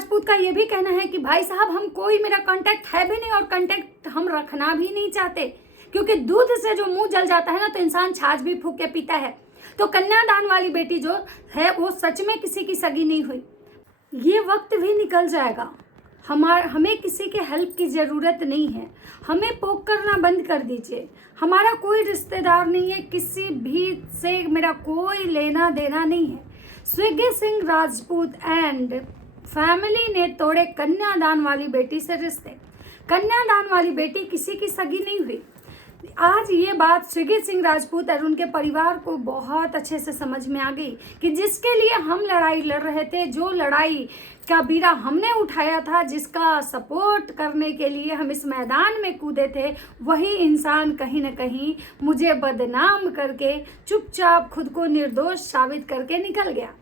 राजपूत का ये भी कहना है कि भाई साहब हम कोई मेरा कांटेक्ट है भी नहीं और कांटेक्ट हम रखना भी नहीं चाहते, क्योंकि दूध से जो मुंह जल जाता है ना तो इंसान छाछ भी फूंक के पीता है। तो कन्यादान वाली बेटी जो है वो सच में किसी की सगी नहीं हुई। ये वक्त भी निकल जाएगा, हमें किसी के हेल्प की ज़रूरत नहीं है। हमें पोक करना बंद कर दीजिए। हमारा कोई रिश्तेदार नहीं है, किसी भी से मेरा कोई लेना देना नहीं है। Swiggy Singh Rajput and family ने तोड़े कन्यादान वाली बेटी से रिश्ते। कन्यादान वाली बेटी किसी की सगी नहीं हुई। आज ये बात स्विगी सिंह राजपूत और उनके परिवार को बहुत अच्छे से समझ में आ गई कि जिसके लिए हम लड़ाई लड़ रहे थे, जो लड़ाई का बीड़ा हमने उठाया था, जिसका सपोर्ट करने के लिए हम इस मैदान में कूदे थे, वही इंसान कहीं ना कहीं मुझे बदनाम करके चुपचाप खुद को निर्दोष साबित करके निकल गया।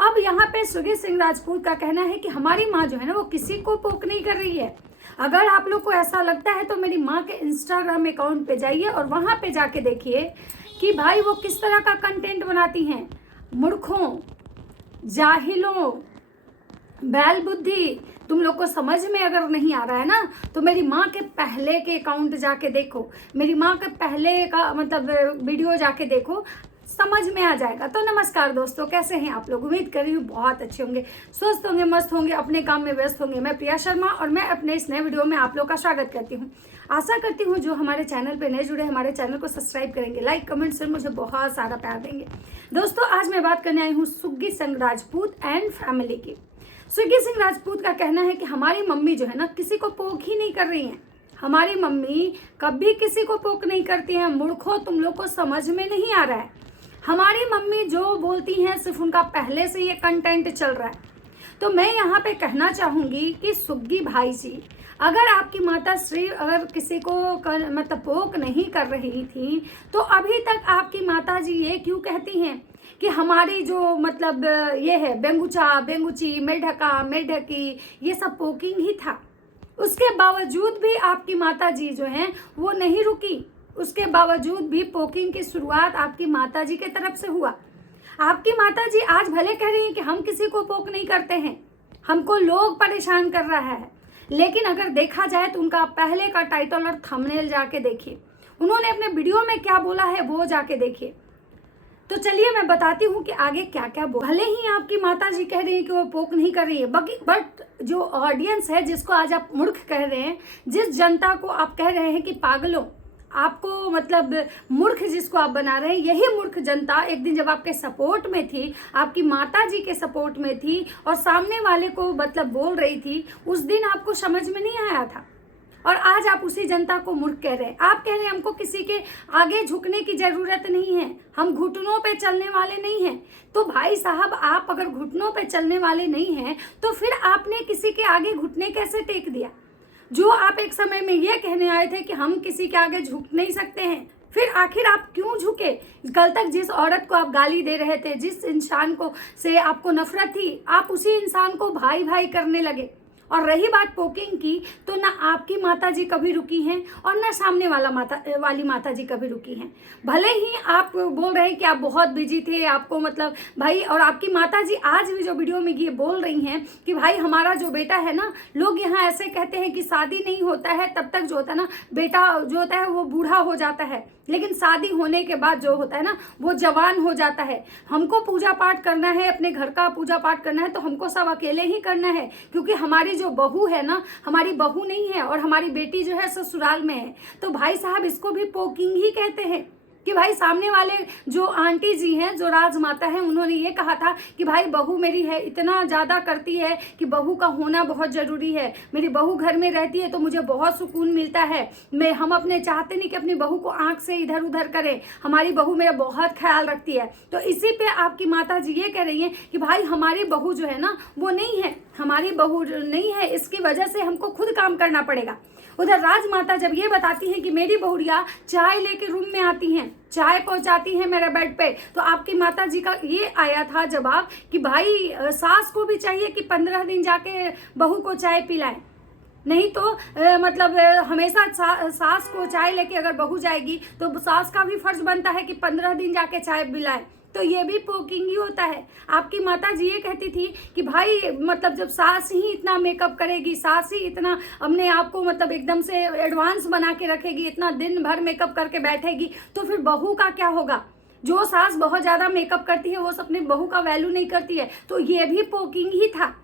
अब यहाँ पे स्विगी सिंह राजपूत का कहना है कि हमारी माँ जो है ना वो किसी को पोक नहीं कर रही है। अगर आप लोग को ऐसा लगता है तो मेरी माँ के इंस्टाग्राम अकाउंट पे जाइए और वहाँ पे जाके देखिए कि भाई वो किस तरह का कंटेंट बनाती हैं। मूर्खों, जाहिलों, बैल बुद्धि, तुम लोग को समझ में अगर नहीं आ रहा है ना तो मेरी माँ के पहले के अकाउंट जाके देखो, मेरी माँ के पहले का मतलब वीडियो जाके देखो, समझ में आ जाएगा। तो नमस्कार दोस्तों, कैसे हैं आप लोग? उम्मीद कर रही हूँ बहुत अच्छे होंगे, स्वस्थ होंगे, मस्त होंगे, अपने काम में व्यस्त होंगे। मैं प्रिया शर्मा और मैं अपने इस नए वीडियो में आप लोग का स्वागत करती हूँ। आशा करती हूँ जो हमारे चैनल पे नए जुड़े हमारे चैनल को सब्सक्राइब करेंगे, लाइक कमेंट से मुझे बहुत सारा प्यार देंगे। दोस्तों आज मैं बात करने आई हूँ Swiggy Singh Rajput and family की। स्विगी सिंह राजपूत का कहना है कि हमारी मम्मी जो है ना किसी को पोक ही नहीं कर रही हैं। हमारी मम्मी कभी किसी को पोक नहीं करती हैं। मूर्खों, तुम लोग को समझ में नहीं आ रहा है। हमारी मम्मी जो बोलती हैं सिर्फ उनका पहले से ये कंटेंट चल रहा है। तो मैं यहाँ पे कहना चाहूँगी कि सुग्गी भाई जी, अगर आपकी माता श्री अगर किसी को मतलब पोक नहीं कर रही थी तो अभी तक आपकी माता जी ये क्यों कहती हैं कि हमारी जो मतलब ये है बेंगुचा, बेंगुची, मेढका, मेढकी, ये सब पोकिंग ही था। उसके बावजूद भी आपकी माता जी जो हैं वो नहीं रुकी। उसके बावजूद भी पोकिंग की शुरुआत आपकी माताजी के तरफ से हुआ। आपकी माताजी आज भले कह रही हैं कि हम किसी को पोक नहीं करते हैं, हमको लोग परेशान कर रहा है, लेकिन अगर देखा जाए तो उनका पहले का टाइटल और थंबनेल जाके देखिए, उन्होंने अपने वीडियो में क्या बोला है वो जाके देखिए। तो चलिए मैं बताती हूँ कि आगे क्या क्या बोला। भले ही आपकी माताजी कह रही है कि वो पोक नहीं कर रही है, बट जो ऑडियंस है जिसको आज आप मूर्ख कह रहे हैं, जिस जनता को आप कह रहे हैं कि पागलों, आपको मतलब मूर्ख जिसको आप बना रहे हैं, यही मूर्ख जनता एक दिन जब आपके सपोर्ट में थी, आपकी माताजी के सपोर्ट में थी और सामने वाले को मतलब बोल रही थी, उस दिन आपको समझ में नहीं आया था और आज आप उसी जनता को मूर्ख कह रहे हैं। आप कह रहे हैं हमको किसी के आगे झुकने की जरूरत नहीं है, हम घुटनों पे चलने वाले नहीं हैं। तो भाई साहब, आप अगर घुटनों पे चलने वाले नहीं हैं तो फिर आपने किसी के आगे घुटने कैसे टेक दिया? जो आप एक समय में ये कहने आए थे कि हम किसी के आगे झुक नहीं सकते हैं, फिर आखिर आप क्यों झुके? कल तक जिस औरत को आप गाली दे रहे थे, जिस इंसान को से आपको नफरत थी, आप उसी इंसान को भाई भाई करने लगे। और रही बात पोकिंग की, तो ना आपकी माताजी कभी रुकी हैं और ना सामने वाली माताजी कभी रुकी हैं। भले ही आप बोल रहे हैं कि आप बहुत बिजी थे, आपको मतलब भाई, और आपकी माताजी आज भी जो वीडियो में ये बोल रही हैं कि भाई हमारा जो बेटा है ना, लोग यहाँ ऐसे कहते हैं कि शादी नहीं होता है तब तक जो होता है ना, बेटा जो होता है वो बूढ़ा हो जाता है, लेकिन शादी होने के बाद जो होता है ना वो जवान हो जाता है। हमको पूजा पाठ करना है, अपने घर का पूजा पाठ करना है तो हमको सब अकेले ही करना है, क्योंकि हमारी जो बहू है ना, हमारी बहू नहीं है और हमारी बेटी जो है ससुराल में है। तो भाई साहब, इसको भी पोकिंग ही कहते हैं कि भाई सामने वाले जो आंटी जी हैं, जो राजमाता हैं, उन्होंने ये कहा था कि भाई बहू मेरी है इतना ज़्यादा करती है कि बहू का होना बहुत ज़रूरी है, मेरी बहू घर में रहती है तो मुझे बहुत सुकून मिलता है। हम अपने चाहते नहीं कि अपनी बहू को आंख से इधर उधर करें, हमारी बहू मेरा बहुत ख्याल रखती है। तो इसी पे आपकी माता जी ये कह रही हैं कि भाई हमारी बहू जो है ना वो नहीं है, हमारी बहू नहीं है, इसकी वजह से हमको खुद काम करना पड़ेगा। उधर राजमाता जब ये बताती हैं कि मेरी बहुरिया चाय लेके रूम में आती हैं, चाय पहुंचाती हैं मेरे बेड पे, तो आपकी माता जी का ये आया था जवाब कि भाई सास को भी चाहिए कि 15 दिन जाके बहू को चाय पिलाएं, नहीं तो मतलब हमेशा सास को चाय लेके अगर बहू जाएगी तो सास का भी फर्ज बनता है कि 15 दिन जाके चाय पिलाएं। तो ये भी पोकिंग ही होता है। आपकी माता जी ये कहती थी कि भाई मतलब जब सास ही इतना मेकअप करेगी, सास ही इतना अपने आप को मतलब एकदम से एडवांस बना के रखेगी, इतना दिन भर मेकअप करके बैठेगी, तो फिर बहू का क्या होगा। जो सास बहुत ज़्यादा मेकअप करती है वो अपने बहू का वैल्यू नहीं करती है। तो ये भी पोकिंग ही था।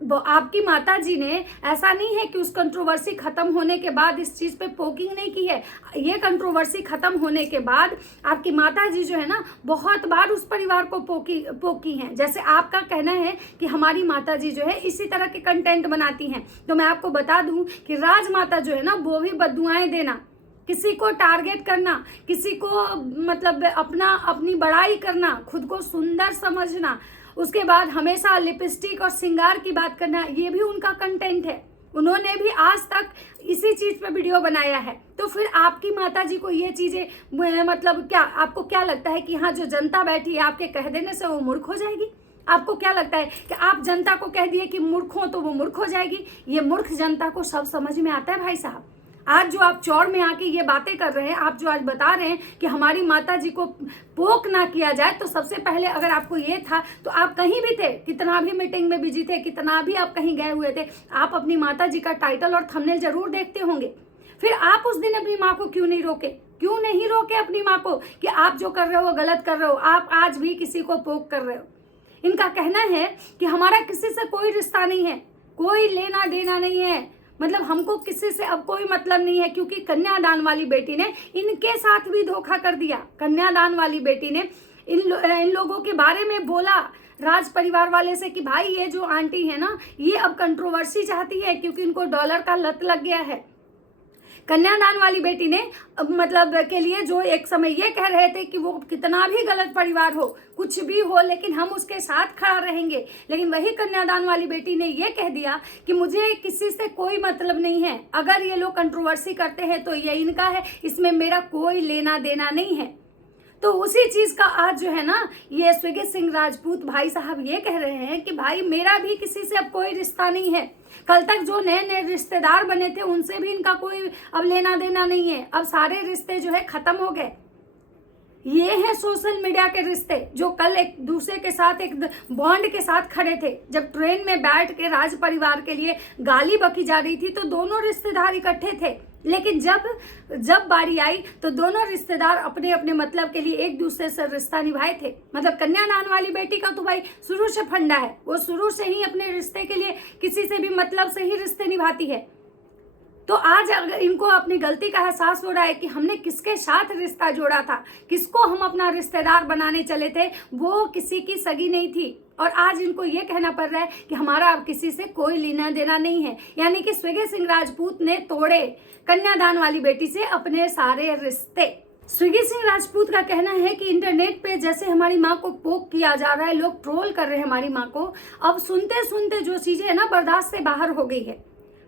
आपकी माता जी ने ऐसा नहीं है कि उस कंट्रोवर्सी खत्म होने के बाद इस चीज पे पोकिंग नहीं की है। ये कंट्रोवर्सी खत्म होने के बाद आपकी माता जी जो है ना बहुत बार उस परिवार को पोकी हैं। जैसे आपका कहना है कि हमारी माता जी जो है इसी तरह के कंटेंट बनाती हैं, तो मैं आपको बता दूं कि राजमाता जो है ना वो भी बद्दुआएं देना, किसी को टारगेट करना, किसी को मतलब अपनी बड़ाई करना, खुद को सुंदर समझना, उसके बाद हमेशा लिपस्टिक और श्रृंगार की बात करना, ये भी उनका कंटेंट है। उन्होंने भी आज तक इसी चीज पे वीडियो बनाया है। तो फिर आपकी माता जी को ये चीजें मतलब क्या आपको क्या लगता है कि यहाँ जो जनता बैठी है आपके कह देने से वो मूर्ख हो जाएगी? आपको क्या लगता है कि आप जनता को कह दिए कि मूर्ख हो तो वो मूर्ख हो जाएगी? ये मूर्ख जनता को सब समझ में आता है भाई साहब। आज जो आप चौड़ में आके ये बातें कर रहे हैं, आप जो आज बता रहे हैं कि हमारी माता जी को पोक ना किया जाए, तो सबसे पहले अगर आपको ये था तो आप कहीं भी थे, कितना भी मीटिंग में बिजी थे, कितना भी आप कहीं गए हुए थे, आप अपनी माता जी का टाइटल और थंबनेल जरूर देखते होंगे। फिर आप उस दिन अपनी माँ को क्यों नहीं रोके? क्यों नहीं रोके अपनी माँ को कि आप जो कर रहे हो गलत कर रहे हो, आप आज भी किसी को पोक कर रहे हो? इनका कहना है कि हमारा किसी से कोई रिश्ता नहीं है, कोई लेना देना नहीं है, मतलब हमको किसी से अब कोई मतलब नहीं है, क्योंकि कन्यादान वाली बेटी ने इनके साथ भी धोखा कर दिया। कन्यादान वाली बेटी ने इन लोगों के बारे में बोला राज परिवार वाले से कि भाई ये जो आंटी है ना ये अब कंट्रोवर्सी चाहती है क्योंकि इनको डॉलर का लत लग गया है। कन्यादान वाली बेटी ने मतलब के लिए जो एक समय ये कह रहे थे कि वो कितना भी गलत परिवार हो, कुछ भी हो, लेकिन हम उसके साथ खड़ा रहेंगे, लेकिन वही कन्यादान वाली बेटी ने ये कह दिया कि मुझे किसी से कोई मतलब नहीं है, अगर ये लोग कंट्रोवर्सी करते हैं तो ये इनका है, इसमें मेरा कोई लेना देना नहीं है। तो उसी चीज का आज जो है ना ये स्विगी सिंह राजपूत भाई साहब ये कह रहे हैं कि भाई मेरा भी किसी से अब कोई रिश्ता नहीं है। कल तक जो नए नए रिश्तेदार बने थे उनसे भी इनका कोई अब लेना देना नहीं है, अब सारे रिश्ते जो है खत्म हो गए। ये है सोशल मीडिया के रिश्ते जो कल एक दूसरे के साथ एक बॉन्ड के साथ खड़े थे। जब ट्रेन में बैठ के राज परिवार के लिए गाली बकी जा रही थी तो दोनों रिश्तेदार इकट्ठे थे, लेकिन जब बारी आई तो दोनों रिश्तेदार अपने अपने मतलब के लिए एक दूसरे से रिश्ता निभाए थे। मतलब कन्यादान वाली बेटी का तो भाई शुरू से फंडा है, वो शुरू से ही अपने रिश्ते के लिए किसी से भी मतलब से ही रिश्ते निभाती है। तो आज अगर इनको अपनी गलती का एहसास हो रहा है कि हमने किसके साथ रिश्ता जोड़ा था, किसको हम अपना रिश्तेदार बनाने चले थे, वो किसी की सगी नहीं थी, और आज इनको ये कहना पड़ रहा है कि हमारा अब किसी से कोई लेना देना नहीं है। यानी कि स्विगी सिंह राजपूत ने तोड़े कन्यादान वाली बेटी से अपने सारे रिश्ते। स्विगी सिंह राजपूत का कहना है कि इंटरनेट पे जैसे हमारी माँ को पोक किया जा रहा है, लोग ट्रोल कर रहे हैं हमारी माँ को, अब सुनते सुनते जो चीजें है ना बर्दाश्त से बाहर हो गई है।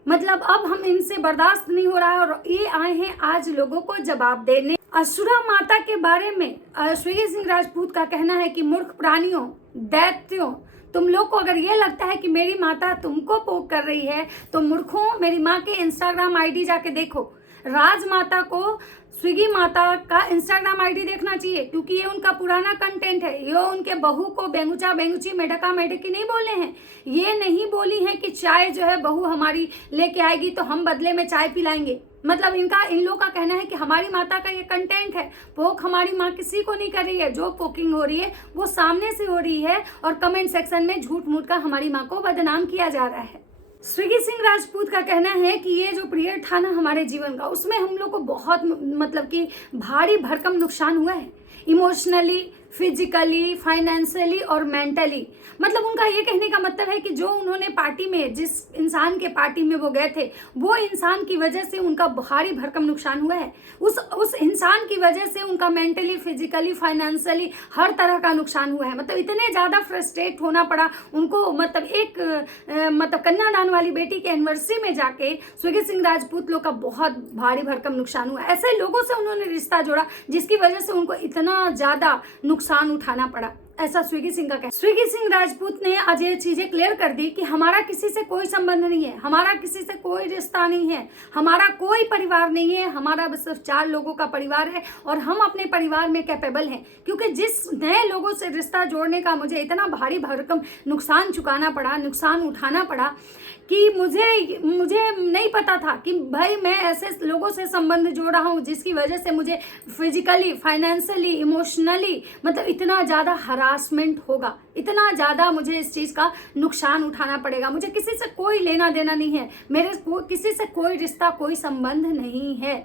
मतलब अब हम इनसे बर्दाश्त नहीं हो रहा है और ये आए हैं आज लोगों को जवाब देने। असुरा माता के बारे में स्विगी सिंह राजपूत का कहना है कि मूर्ख प्राणियों, दैत्यों, तुम लोग को अगर ये लगता है कि मेरी माता तुमको पोक कर रही है तो मूर्खों, मेरी माँ के इंस्टाग्राम आईडी जाके देखो। राजमाता को स्विगी माता का इंस्टाग्राम आईडी देखना चाहिए, क्योंकि ये उनका पुराना कंटेंट है। ये उनके बहू को बेंगुचा बेंगुची मेढका मेढकी नहीं बोले हैं, ये नहीं बोली हैं कि चाय जो है बहू हमारी लेके आएगी तो हम बदले में चाय पिलाएंगे। मतलब इन लोगों का कहना है कि हमारी माता का ये कंटेंट है, पोक हमारी माँ किसी को नहीं कर रही है, जो पोकिंग हो रही है वो सामने से हो रही है और कमेंट सेक्शन में झूठ मूठ का हमारी माँ को बदनाम किया जा रहा है। स्विगी सिंह राजपूत का कहना है कि ये जो पीरियड था ना हमारे जीवन का, उसमें हम लोग को बहुत मतलब कि भारी भरकम नुकसान हुआ है, इमोशनली, फिजिकली, फाइनेंशियली और मेंटली। मतलब उनका ये कहने का मतलब है कि जो उन्होंने पार्टी में, जिस इंसान के पार्टी में वो गए थे, वो इंसान की वजह से उनका भारी भरकम नुकसान हुआ है। उस इंसान की वजह से उनका मेंटली, फिजिकली, फाइनेंशियली हर तरह का नुकसान हुआ है। मतलब इतने ज़्यादा फ्रस्ट्रेट होना पड़ा उनको। मतलब कन्यादान वाली बेटी के एनिवर्सरी में जाके स्विगी सिंह राजपूत लोग का बहुत भारी भरकम नुकसान हुआ। ऐसे लोगों से उन्होंने रिश्ता जोड़ा जिसकी वजह से उनको इतना ज़्यादा नुकसान उठाना पड़ा। ऐसा स्विगी सिंह का कहना। स्विगी सिंह राजपूत ने आज ये चीजें क्लियर कर दी कि हमारा किसी से कोई संबंध नहीं है, हमारा किसी से कोई रिश्ता नहीं है, हमारा कोई परिवार नहीं है, हमारा बस सिर्फ 4 लोगों का परिवार है और हम अपने परिवार में कैपेबल हैं। क्योंकि जिस नए लोगों से रिश्ता जोड़ने का मुझे इतना भारी भरकम नुकसान चुकाना पड़ा, नुकसान उठाना पड़ा कि मुझे नहीं पता था कि भाई मैं ऐसे लोगों से संबंध जोड़ रहा हूँ जिसकी वजह से मुझे फिजिकली, फाइनेंशियली, इमोशनली मतलब इतना ज़्यादा हरासमेंट होगा, इतना ज़्यादा मुझे इस चीज़ का नुकसान उठाना पड़ेगा। मुझे किसी से कोई लेना देना नहीं है, मेरे किसी से कोई रिश्ता, कोई संबंध नहीं है।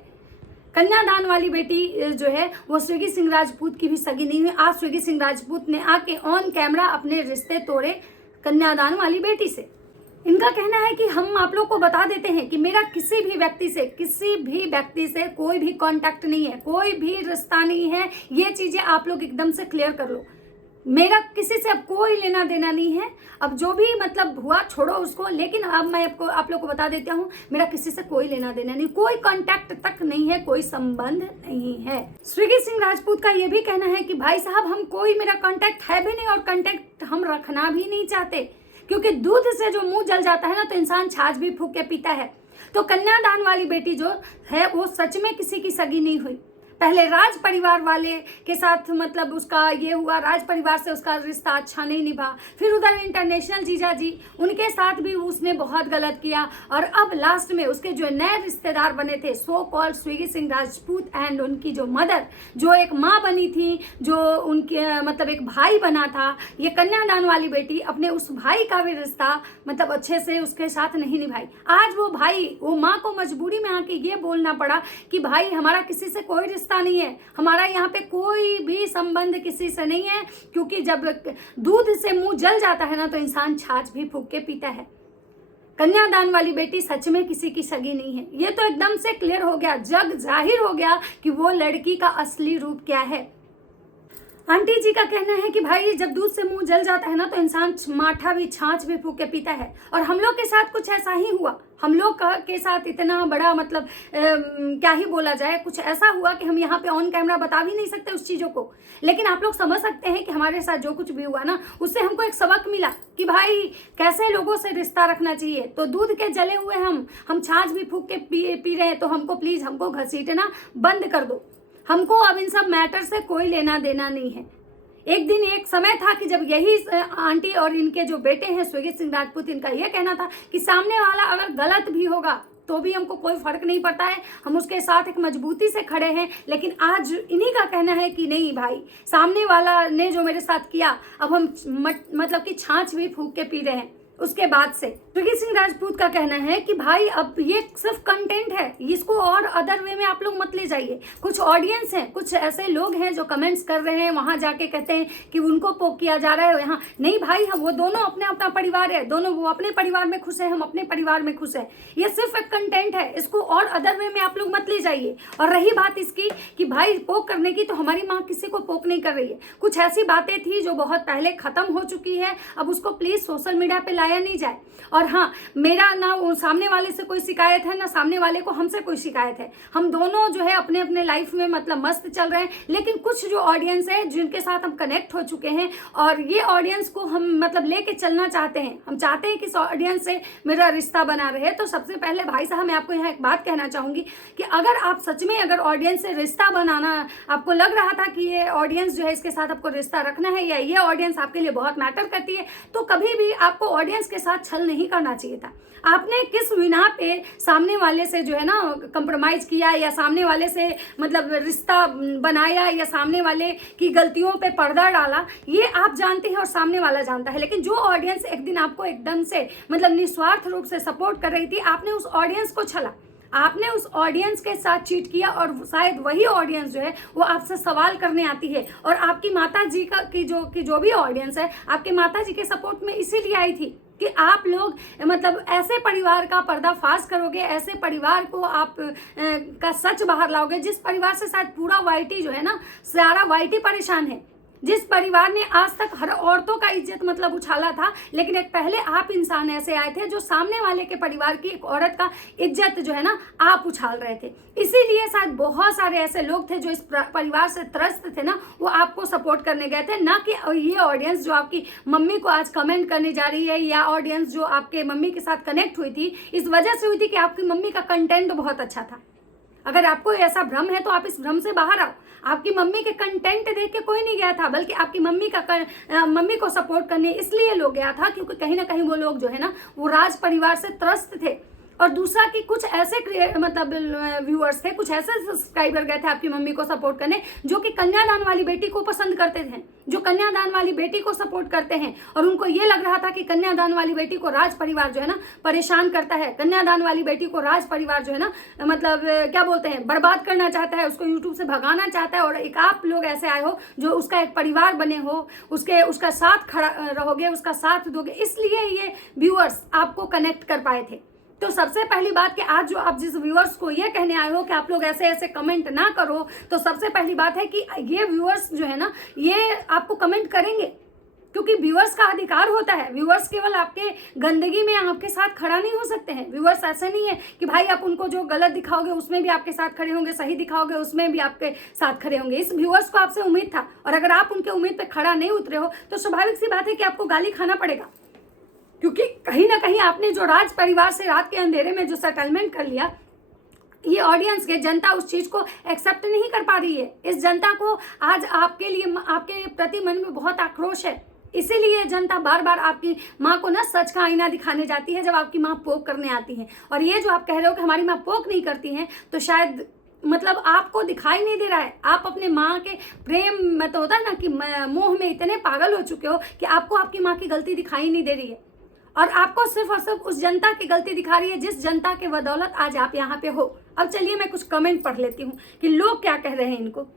कन्यादान वाली बेटी जो है वो स्विगी सिंह राजपूत की भी सगी नहीं हुई। आज स्विगी सिंह राजपूत ने आके ऑन कैमरा अपने रिश्ते तोड़े कन्यादान वाली बेटी से। इनका कहना है कि हम आप लोग को बता देते हैं कि मेरा किसी भी व्यक्ति से कोई भी कांटेक्ट नहीं है, कोई भी रिश्ता नहीं है। ये चीजें आप लोग एकदम से क्लियर कर लो। मेरा किसी से अब कोई लेना देना नहीं है। अब जो भी मतलब हुआ छोड़ो उसको, लेकिन अब मैं आप लोग को बता देता हूँ मेरा किसी से कोई लेना देना नहीं, कोई कांटेक्ट तक नहीं है, कोई संबंध नहीं है। स्विगी सिंह राजपूत का ये भी कहना है कि भाई साहब हम कोई, मेरा कांटेक्ट है भी नहीं और कांटेक्ट हम रखना भी नहीं चाहते, क्योंकि दूध से जो मुंह जल जाता है ना तो इंसान छाछ भी फूंक के पीता है। तो कन्यादान वाली बेटी जो है वो सच में किसी की सगी नहीं हुई। पहले राज परिवार वाले के साथ मतलब उसका ये हुआ, राज परिवार से उसका रिश्ता अच्छा नहीं निभा। फिर उधर इंटरनेशनल जीजा जी, उनके साथ भी उसने बहुत गलत किया। और अब लास्ट में उसके जो नए रिश्तेदार बने थे, so called Swiggy Singh Rajput and उनकी जो मदर, जो एक माँ बनी थी, जो उनके मतलब एक भाई बना था, ये कन्यादान वाली बेटी अपने उस भाई का भी रिश्ता मतलब अच्छे से उसके साथ नहीं निभाई। आज वो भाई, वो माँ को मजबूरी में आके ये बोलना पड़ा कि भाई हमारा किसी से कोई रिश्ता नहीं है, हमारा यहाँ पे कोई भी संबंध किसी से नहीं है, क्योंकि जब दूध से मुंह जल जाता है ना तो इंसान छाछ भी फूंक के पीता है। कन्यादान वाली बेटी सच में किसी की सगी नहीं है। ये तो एकदम से क्लियर हो गया, जग जाहिर हो गया कि वो लड़की का असली रूप क्या है। आंटी जी का कहना है कि भाई जब दूध से मुंह जल जाता है ना तो इंसान माठा भी, छाछ भी फूंक के पीता है। और हम लोग के साथ कुछ ऐसा ही हुआ। हम लोग के साथ इतना बड़ा मतलब क्या ही बोला जाए, कुछ ऐसा हुआ कि हम यहाँ पे ऑन कैमरा बता भी नहीं सकते उस चीज़ों को। लेकिन आप लोग समझ सकते हैं कि हमारे साथ जो कुछ भी हुआ ना, उससे हमको एक सबक मिला कि भाई कैसे लोगों से रिश्ता रखना चाहिए। तो दूध के जले हुए हम छाछ भी फूंक के पी रहे हैं, तो हमको प्लीज़ हमको घसीटना बंद कर दो। हमको अब इन सब मैटर से कोई लेना देना नहीं है। एक दिन एक समय था कि जब यही आंटी और इनके जो बेटे हैं स्विगी सिंह राजपूत, इनका यह कहना था कि सामने वाला अगर गलत भी होगा तो भी हमको कोई फर्क नहीं पड़ता है, हम उसके साथ एक मजबूती से खड़े हैं। लेकिन आज इन्हीं का कहना है कि नहीं भाई, सामने वाला ने जो मेरे साथ किया, अब हम मतलब कि छाछ भी फूंक के पी रहे हैं। उसके बाद से स्विगी सिंह राजपूत का कहना है कि भाई अब ये सिर्फ कंटेंट है, इसको और अदर वे में आप लोग मत ले जाइए। कुछ ऑडियंस हैं, कुछ ऐसे लोग हैं जो कमेंट्स कर रहे हैं, वहां जाके कहते हैं कि उनको पोक किया जा रहा है। यहाँ नहीं भाई, हम वो दोनों अपने अपना परिवार है, दोनों वो अपने परिवार में खुश है, हम अपने परिवार में खुश है। ये सिर्फ एक कंटेंट है, इसको और अदर वे में आप लोग मत ले जाइए। और रही बात इसकी कि भाई पोक करने की, तो हमारी माँ किसी को पोक नहीं कर रही है। कुछ ऐसी बातें थी जो बहुत पहले खत्म हो चुकी है, अब उसको प्लीज सोशल मीडिया पे लाया नहीं जाए। और हाँ, मेरा ना सामने वाले से कोई शिकायत है, ना सामने वाले को हमसे कोई शिकायत है। हम दोनों जो है अपने अपने लाइफ में मतलब मस्त चल रहे हैं। लेकिन कुछ जो ऑडियंस है जिनके साथ हम कनेक्ट हो चुके हैं, और ये ऑडियंस को हम मतलब लेके चलना चाहते हैं, हम चाहते हैं कि इस ऑडियंस से मेरा रिश्ता बना रहे। तो सबसे पहले भाई साहब, मैं आपको यहाँ एक बात कहना चाहूंगी कि अगर आप सच में अगर ऑडियंस से रिश्ता बनाना, आपको लग रहा था कि ये ऑडियंस जो है इसके साथ आपको रिश्ता रखना है, या ये ऑडियंस आपके लिए बहुत मैटर करती है, तो कभी भी आपको ऑडियंस के साथ छल नहीं करना चाहिए था। आपने किस बिना पे सामने वाले से जो है ना कंप्रोमाइज किया, या सामने वाले से मतलब रिश्ता बनाया, या सामने वाले की गलतियों पे पर्दा डाला, ये आप जानते हैं और सामने वाला जानता है। लेकिन जो ऑडियंस एक दिन आपको एकदम से मतलब निस्वार्थ रूप से सपोर्ट कर रही थी, आपने उस ऑडियंस को छला, आपने उस ऑडियंस के साथ चीट किया। और शायद वही ऑडियंस जो है वो आपसे सवाल करने आती है। और आपकी माता जी का की जो भी ऑडियंस है, आपके माता जी के सपोर्ट में इसीलिए आई थी कि आप लोग मतलब ऐसे परिवार का पर्दाफाश करोगे, ऐसे परिवार को आप का सच बाहर लाओगे, जिस परिवार से शायद पूरा वाईटी जो है ना, सारा वाईटी परेशान है। जिस परिवार ने आज तक हर औरतों का इज्जत मतलब उछाला था, लेकिन एक पहले आप इंसान ऐसे आए थे जो सामने वाले के परिवार की एक औरत का इज्जत जो है ना आप उछाल रहे थे। इसीलिए शायद बहुत सारे ऐसे लोग थे जो इस परिवार से त्रस्त थे ना, वो आपको सपोर्ट करने गए थे, ना कि ये ऑडियंस जो आपकी मम्मी को आज कमेंट करने जा रही है, या ऑडियंस जो आपके मम्मी के साथ कनेक्ट हुई थी इस वजह से हुई थी कि आपकी मम्मी का कंटेंट बहुत अच्छा था। अगर आपको ऐसा भ्रम है तो आप इस भ्रम से बाहर आओ। आपकी मम्मी के कंटेंट देख के कोई नहीं गया था, बल्कि आपकी मम्मी को सपोर्ट करने इसलिए लोग गया था क्योंकि कहीं ना कहीं वो लोग जो है ना वो राज परिवार से त्रस्त थे। और दूसरा कि कुछ ऐसे मतलब व्यूअर्स थे, कुछ ऐसे सब्सक्राइबर गए थे आपकी मम्मी को सपोर्ट करने जो कि कन्यादान वाली बेटी को पसंद करते थे, जो कन्यादान वाली बेटी को सपोर्ट करते हैं, और उनको ये लग रहा था कि कन्यादान वाली बेटी को राज परिवार जो है ना परेशान करता है, कन्यादान वाली बेटी को राज परिवार जो है ना मतलब क्या बोलते हैं बर्बाद करना चाहता है, उसको यूट्यूब से भगाना चाहता है। और एक आप लोग ऐसे आए हो जो उसका एक परिवार बने हो, उसका साथ खड़ा रहोगे, उसका साथ दोगे, इसलिए ये व्यूअर्स आपको कनेक्ट कर पाए थे। तो सबसे पहली बात कि आज जो आप जिस व्यूअर्स को ये कहने आए हो कि आप लोग ऐसे ऐसे कमेंट ना करो, तो सबसे पहली बात है कि ये व्यूअर्स जो है ना ये आपको कमेंट करेंगे, क्योंकि व्यूअर्स का अधिकार होता है। व्यूअर्स केवल आपके गंदगी में आपके साथ खड़ा नहीं हो सकते हैं। व्यूअर्स ऐसा नहीं है कि भाई आप उनको जो गलत दिखाओगे उसमें भी आपके साथ खड़े होंगे, सही दिखाओगे उसमें भी आपके साथ खड़े होंगे। इस व्यूअर्स को आपसे उम्मीद था, और अगर आप उनके उम्मीद पे खड़ा नहीं उतरे हो तो स्वाभाविक सी बात है कि आपको गाली खाना पड़ेगा, क्योंकि कहीं ना कहीं आपने जो राज परिवार से रात के अंधेरे में जो सेटलमेंट कर लिया, ये ऑडियंस के जनता उस चीज को एक्सेप्ट नहीं कर पा रही है। इस जनता को आज आपके लिए आपके प्रति मन में बहुत आक्रोश है, इसीलिए जनता बार बार आपकी माँ को ना सच का आईना दिखाने जाती है जब आपकी माँ पोक करने आती है। और ये जो आप कह रहे हो कि हमारी माँ पोक नहीं करती हैं, तो शायद मतलब आपको दिखाई नहीं दे रहा है। आप अपने माँ के प्रेम में तो होता है ना कि मोह में इतने पागल हो चुके हो कि आपको आपकी माँ की गलती दिखाई नहीं दे रही है, और आपको सिर्फ और सिर्फ उस जनता की गलती दिखा रही है जिस जनता के बदौलत आज आप यहाँ पे हो। अब चलिए मैं कुछ कमेंट पढ़ लेती हूँ कि लोग क्या कह रहे हैं इनको।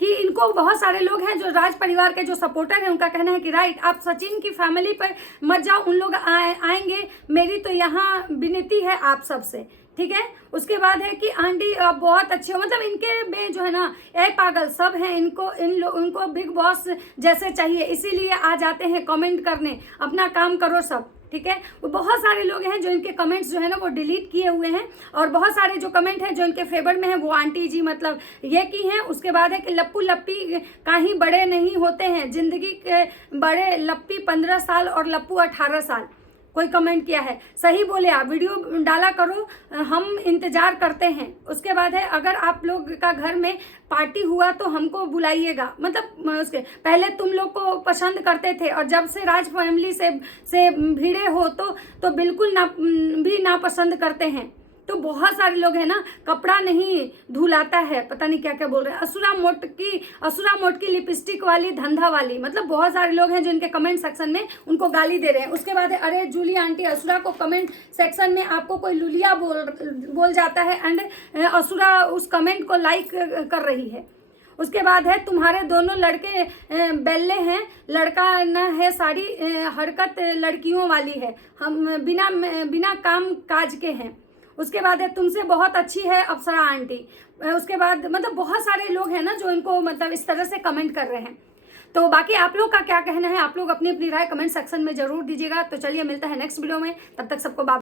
कि इनको बहुत सारे लोग हैं जो राज परिवार के जो सपोर्टर हैं, उनका कहना है कि राइट आप सचिन की फैमिली पर मत जाओ, उन लोग आएंगे, मेरी तो यहाँ विनती है आप सबसे, ठीक है। उसके बाद है कि आंटी आप बहुत अच्छे हो, मतलब इनके में जो है ना ए पागल सब हैं, उनको बिग बॉस जैसे चाहिए, इसीलिए आ जाते हैं कमेंट करने, अपना काम करो सब, ठीक है। वो बहुत सारे लोग हैं जो इनके कमेंट्स जो है ना वो डिलीट किए हुए हैं, और बहुत सारे जो कमेंट हैं जो इनके फेवर में हैं वो आंटी जी मतलब ये की हैं। उसके बाद है कि लप्पू लप्पी कहीं बड़े नहीं होते हैं, जिंदगी के बड़े लप्पी 15 साल और लप्पू 18 साल। कोई कमेंट किया है, सही बोले आप, वीडियो डाला करो, हम इंतजार करते हैं। उसके बाद है अगर आप लोग का घर में पार्टी हुआ तो हमको बुलाइएगा, मतलब उसके पहले तुम लोग को पसंद करते थे और जब से राज फैमिली से भिड़े हो तो बिल्कुल भी नापसंद करते हैं। तो बहुत सारे लोग हैं ना, कपड़ा नहीं धुलाता है, पता नहीं क्या क्या बोल रहे हैं, असुरा मोटकी लिपस्टिक वाली धंधा वाली, मतलब बहुत सारे लोग हैं जो इनके कमेंट सेक्शन में उनको गाली दे रहे हैं। उसके बाद है अरे जूली आंटी असुरा को कमेंट सेक्शन में आपको कोई लुलिया बोल जाता है, एंड असुरा उस कमेंट को लाइक कर रही है। उसके बाद है तुम्हारे दोनों लड़के बेल्ले हैं, लड़का न है, सारी हरकत लड़कियों वाली है, हम बिना काम काज के हैं। उसके बाद है तुमसे बहुत अच्छी है अप्सरा आंटी। उसके बाद मतलब बहुत सारे लोग हैं ना जो इनको मतलब इस तरह से कमेंट कर रहे हैं। तो बाकी आप लोग का क्या कहना है, आप लोग अपनी अपनी राय कमेंट सेक्शन में जरूर दीजिएगा। तो चलिए मिलता है नेक्स्ट वीडियो में, तब तक सबको